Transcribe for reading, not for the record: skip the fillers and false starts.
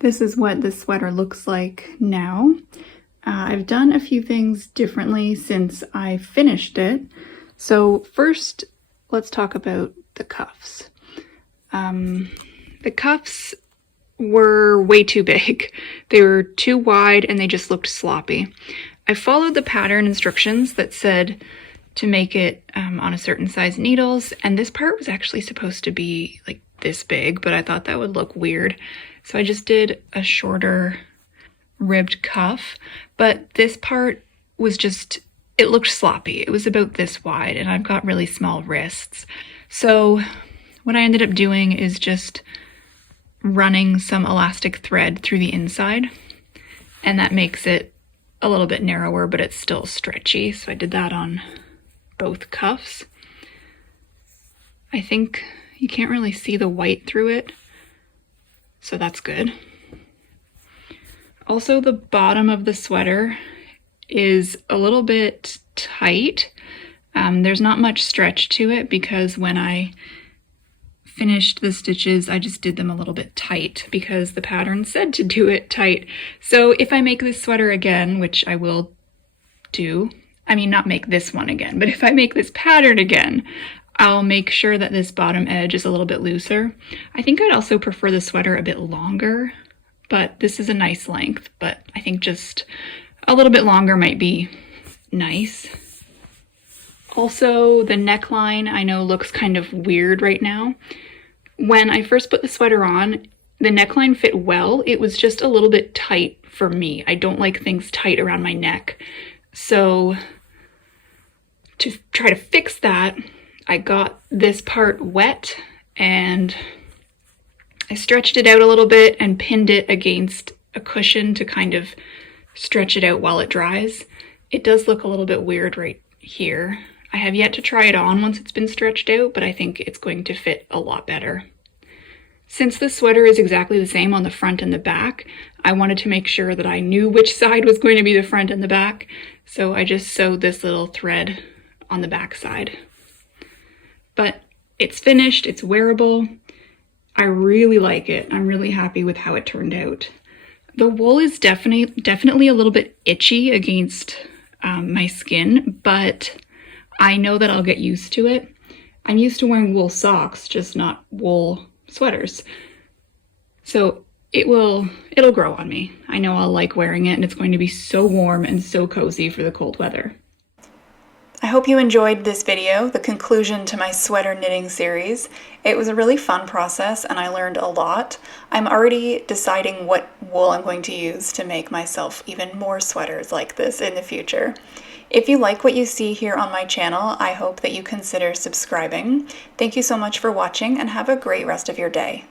This is what the sweater looks like now. I've done a few things differently since I finished it. So first, let's talk about the cuffs. The cuffs were way too big. They were too wide and they just looked sloppy. I followed the pattern instructions that said to make it on a certain size needles, and this part was actually supposed to be like this big, but I thought that would look weird. So I just did a shorter ribbed cuff, but this part was just, it looked sloppy. It was about this wide and I've got really small wrists. So what I ended up doing is just running some elastic thread through the inside, and that makes it a little bit narrower, but it's still stretchy. So I did that on both cuffs. I think you can't really see the white through it, so that's good. Also, the bottom of the sweater is a little bit tight. There's not much stretch to it because when I finished the stitches, I just did them a little bit tight because the pattern said to do it tight. So if I make this sweater again, which I will do, I mean, not make this one again, but if I make this pattern again, I'll make sure that this bottom edge is a little bit looser. I think I'd also prefer the sweater a bit longer, but this is a nice length, but I think just a little bit longer might be nice. Also, the neckline I know looks kind of weird right now. When I first put the sweater on, the neckline fit well. It was just a little bit tight for me. I don't like things tight around my neck. So to try to fix that, I got this part wet and I stretched it out a little bit and pinned it against a cushion to kind of stretch it out while it dries. It does look a little bit weird right here. I have yet to try it on once it's been stretched out, but I think it's going to fit a lot better. Since the sweater is exactly the same on the front and the back, I wanted to make sure that I knew which side was going to be the front and the back, so I just sewed this little thread on the back side. But it's finished, it's wearable. I really like it. I'm really happy with how it turned out. The wool is definitely a little bit itchy against my skin, but I know that I'll get used to it. I'm used to wearing wool socks, just not wool sweaters. So it'll grow on me. I know I'll like wearing it and it's going to be so warm and so cozy for the cold weather. I hope you enjoyed this video, the conclusion to my sweater knitting series. It was a really fun process and I learned a lot. I'm already deciding what wool I'm going to use to make myself even more sweaters like this in the future. If you like what you see here on my channel, I hope that you consider subscribing. Thank you so much for watching and have a great rest of your day.